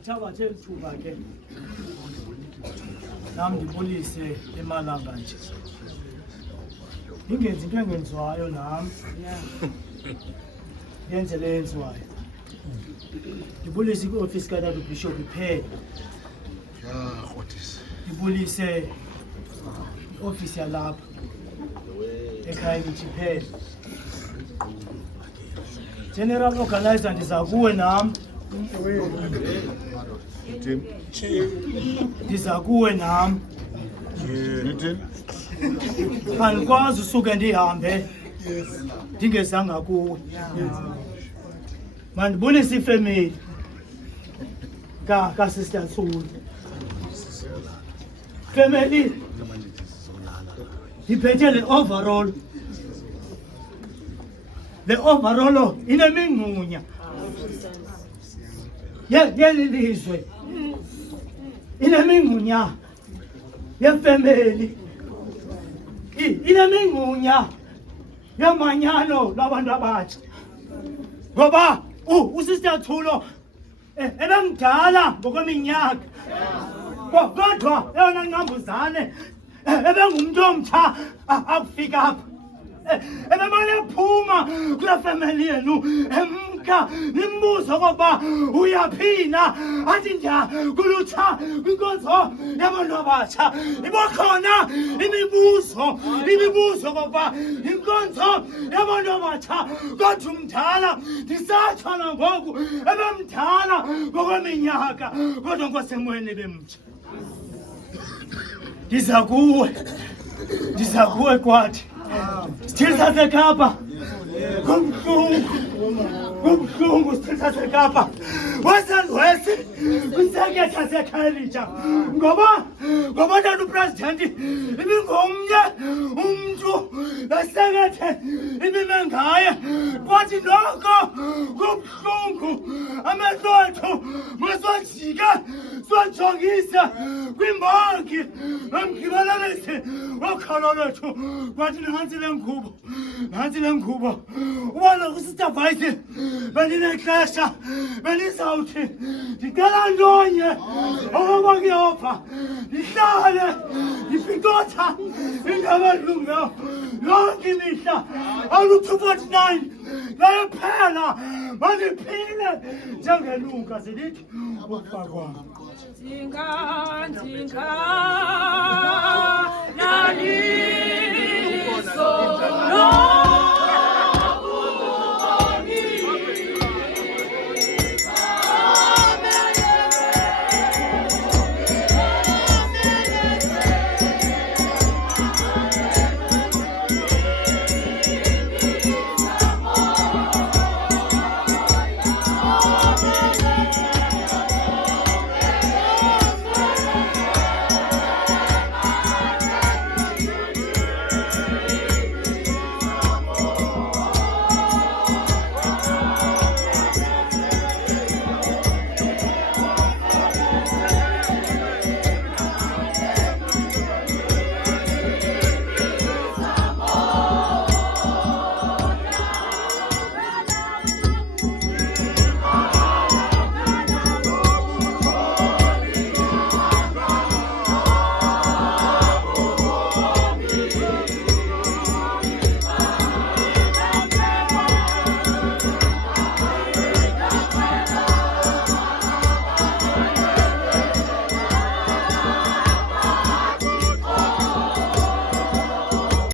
Ngiyakuthabatha elithuba ke nami ngibulise emalanga nje ingenzi into engenziwayo nami yenze le yenziwayo ngibulise i-ofisi kaTata Bishop iphela ngibulise i-ofisi yalapha ekhaya lithi iphela General Organizer ndiza kuwe nami ndiza kuwe nami andikwazi usuke ndihambe ndingezanga kuwe mandibulise ifemeli kaSister Thuli family iphethe le overall inemingxunya yeli lizwe inemingxunya yefemeli inemingxunya yamanyano labantu abatsha ngoba uSister Thulo ebemdala ngokweminyaka kodwa eyona nqambuzane ebengumuntu omtsha akufika apha ebemane ephuma kule family yenu emka nimbuzo okokuba uyaphina athi nja kulutsha kwinkonzo yabantu abatsha ibakhona imibuzo okokuba inkonzo yabantu abatsha kodwa umdala ndisatsho nangoku ebemdala ngokweminyaka kodwa ngosemoyeni bemtsha ndiza kuwe kwathi Still sasekapa. Kumhlungu still sasekapa. Wasandwesi kusake sasekhalija. Ngoba tata upresident ibingomnye umuntu lasekethe ibimengaye kwathi noko kumhlungu amehlo ethu masojika sojongisa kwimbongi nomgibelalisi okhalo lethu kwathi nansi le nkhubo ubona uSister Vice belinexesha belizawuthi ndicela ndonye okoba kuyopha ndihlale ndipikotha indaba elungileyo yonke imihla alu-249 layophela mandiphile njengelunga zilithi ukufa kwam Dinga, nani